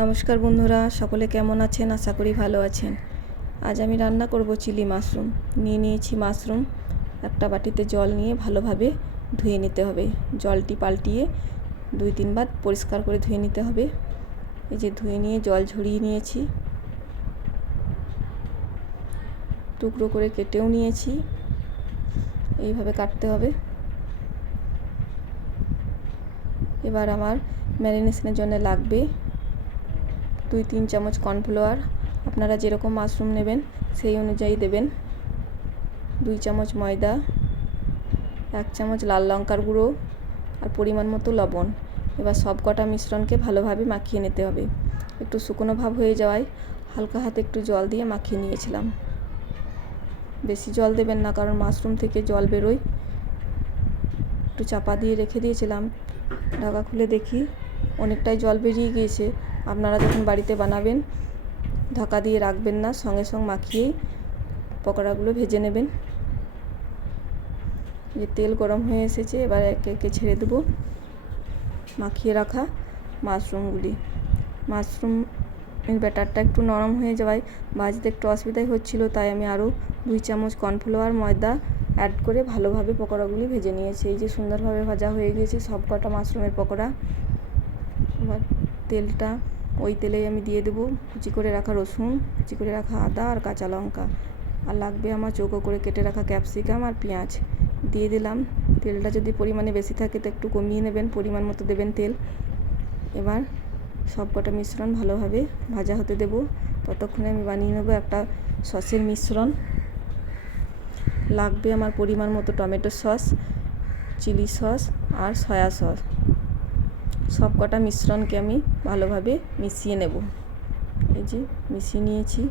নমস্কার বন্ধুরা, সকলে কেমন আছেন? আশা করি ভালো আছেন। আজ আমি রান্না করব চিলি মাশরুম। নিয়েছি মাশরুম। একটা বাটিতে জল নিয়ে ভালোভাবে ধুয়ে নিতে হবে। জলটি পাল্টিয়ে 2-3 বার পরিষ্কার করে ধুয়ে নিতে হবে। এই যে ধুয়ে নিয়ে জল ঝরিয়ে নিয়েছি, টুকরো করে কেটেও নিয়েছি। এইভাবে কাটতে হবে। এবার আমার ম্যারিনেশনের জন্য লাগবে 2-3 চামচ কর্নফ্লাওয়ার। আপনারা যেরকম মাশরুম নেবেন সেই অনুযায়ী দেবেন। 2 চামচ ময়দা, 1 চামচ লাল লঙ্কার গুঁড়ো আর পরিমাণ মতো লবণ। এবার সব কটা মিশ্রণকে ভালোভাবে মাখিয়ে নিতে হবে। একটু শুকনো ভাব হয়ে যাওয়ায় হালকা হাতে একটু জল দিয়ে মাখিয়ে নিয়েছিলাম। বেশি জল দেবেন না, কারণ মাশরুম থেকে জল বেরোয়। একটু চাপা দিয়ে রেখে দিয়েছিলাম। ঢাকা খুলে দেখি অনেকটাই জল বেরিয়ে গিয়েছে। আপনারা যখন বাড়িতে বানাবেন ঢাকা দিয়ে রাখবেন না, সঙ্গে সঙ্গে মাখিয়েই পকোড়াগুলো ভেজে নেবেন। যে তেল গরম হয়ে এসেছে, এবার একে একে ছেড়ে দেবো মাখিয়ে রাখা মাশরুমগুলি। মাশরুমের ব্যাটারটা একটু নরম হয়ে যাওয়ায় ভাজতে একটু অসুবিধাই হচ্ছিল, তাই আমি আরও 2 চামচ কর্নফ্লাওয়ার ময়দা অ্যাড করে ভালোভাবে পকোড়াগুলি ভেজে নিয়েছি। এই যে সুন্দরভাবে ভাজা হয়ে গিয়েছে সব কটা মাশরুমের পকোড়া। এবার তেলটা ওই তেলেই আমি দিয়ে দেবো কুচি করে রাখা রসুন, কুচি করে রাখা আদা আর কাঁচা লঙ্কা, আর লাগবে আমার চৌকো করে কেটে রাখা ক্যাপসিকাম আর পেঁয়াজ দিয়ে দিলাম। তেলটা যদি পরিমাণে বেশি থাকে তো একটু কমিয়ে নেবেন, পরিমাণ মতো দেবেন তেল। এবার সব কটা মিশ্রণ ভালোভাবে ভাজা হতে দেব। ততক্ষণে আমি বানিয়ে নেব একটা সসের মিশ্রণ। লাগবে আমার পরিমাণ মতো টমেটো সস, চিলি সস আর সয়া সস। সব কটা মিশ্রণকে আমি ভালোভাবে মিশিয়ে নেব। এই যে মিশিয়ে নিয়েছি।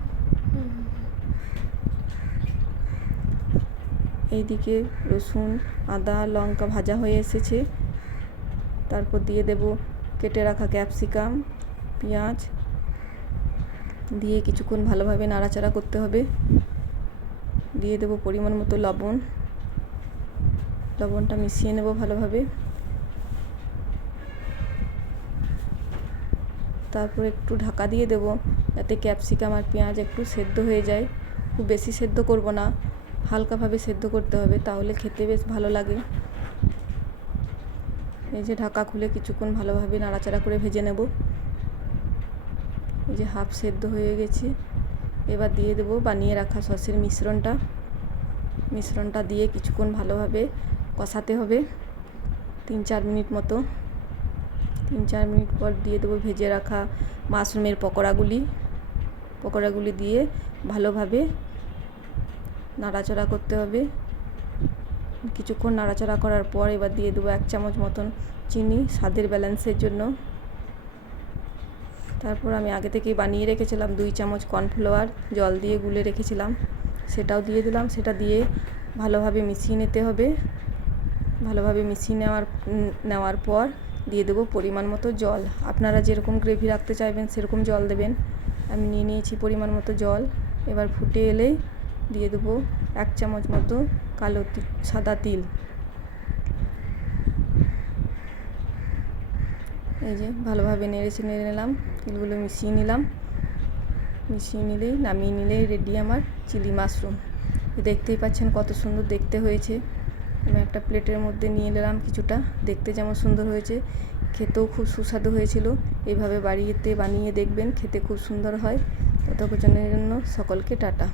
এইদিকে রসুন আদা লঙ্কা ভাজা হয়ে এসেছে। তারপর দিয়ে দেব কেটে রাখা ক্যাপসিকাম পেঁয়াজ দিয়ে কিছুক্ষণ ভালোভাবে নাড়াচাড়া করতে হবে। দিয়ে দেব পরিমাণ মতো লবণ। লবণটা মিশিয়ে নেব ভালোভাবে। তারপর একটু ঢাকা দিয়ে দেব যাতে ক্যাপসিকাম আর পেঁয়াজ একটু সেদ্ধ হয়ে যায়। খুব বেশি সেদ্ধ করব না, হালকাভাবে সেদ্ধ করতে হবে, তাহলে খেতে বেশ ভালো লাগে। এই যে ঢাকা খুলে কিছুক্ষণ ভালোভাবে নাড়াচাড়া করে ভেজে নেব। এই যে হাফ সেদ্ধ হয়ে গেছে। এবার দিয়ে দেব বানিয়ে রাখা সসের মিশ্রণটা দিয়ে কিছুক্ষণ ভালোভাবে কষাতে হবে 3-4 মিনিট মতো। 3-4 মিনিট পর দিয়ে দেবো ভেজে রাখা মাশরুমের পকোড়াগুলি দিয়ে ভালোভাবে নাড়াচাড়া করতে হবে। কিছুক্ষণ নাড়াচাড়া করার পর এবার দিয়ে দেবো 1 চামচ মতন চিনি স্বাদের ব্যালেন্সের জন্য। তারপর আমি আগে থেকেই বানিয়ে রেখেছিলাম 2 চামচ কর্নফ্লাওয়ার জল দিয়ে গুলে রেখেছিলাম, সেটাও দিয়ে দিলাম। সেটা দিয়ে ভালোভাবে মিশিয়ে নিতে হবে। ভালোভাবে মিশিয়ে নেওয়ার পর দিয়ে দেবো পরিমাণ মতো জল। আপনারা যেরকম গ্রেভি রাখতে চাইবেন সেরকম জল দেবেন। আমি নিয়েছি পরিমাণ মতো জল। এবার ফুটে এলেই দিয়ে দেবো 1 চামচ মতো সাদা তিল। এই যে ভালোভাবে নেড়ে নিলাম, তিলগুলো মিশিয়ে নিলেই নামিয়ে নিলেই রেডি আমার চিলি মাশরুম। দেখতেই পাচ্ছেন কত সুন্দর দেখতে হয়েছে। আমি একটা প্লেটের মধ্যে নিয়ে নিলাম কিছুটা। দেখতে যেমন সুন্দর হয়েছে, খেতেও খুব সুস্বাদু হয়েছিল। এইভাবে বাড়িতে বানিয়ে দেখবেন, খেতে খুব সুন্দর হয়। ততক্ষণের জন্য সকলকে টাটা।